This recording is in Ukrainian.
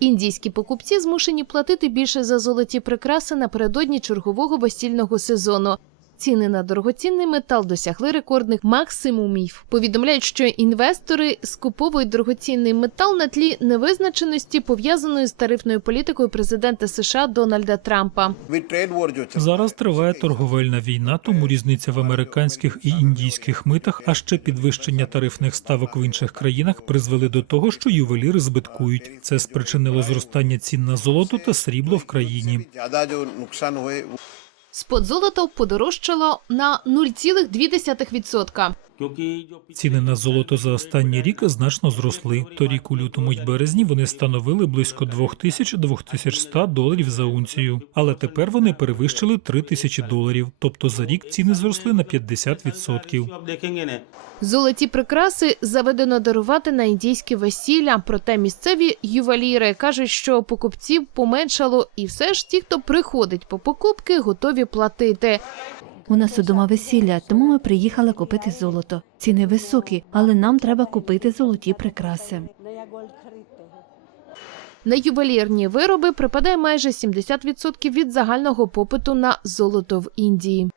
Індійські покупці змушені платити більше за золоті прикраси напередодні чергового весільного сезону. Ціни на дорогоцінний метал досягли рекордних максимумів. Повідомляють, що інвестори скуповують дорогоцінний метал на тлі невизначеності, пов'язаної з тарифною політикою президента США Дональда Трампа. Зараз триває торговельна війна, тому різниця в американських і індійських митах, а ще підвищення тарифних ставок в інших країнах призвели до того, що ювеліри збиткують. Це спричинило зростання цін на золото та срібло в країні. Спот золото подорожчало на 0,2%. Ціни на золото за останній рік значно зросли. Торік у лютому й березні вони становили близько 2000-2100 доларів за унцію. Але тепер вони перевищили 3000 доларів. Тобто за рік ціни зросли на 50%. Золоті прикраси заведено дарувати на індійські весілля. Проте місцеві ювеліри кажуть, що покупців поменшало, і все ж ті, хто приходить по покупки, готові платити. У нас удома весілля, тому ми приїхали купити золото. Ціни високі, але нам треба купити золоті прикраси. На ювелірні вироби припадає майже 70% від загального попиту на золото в Індії.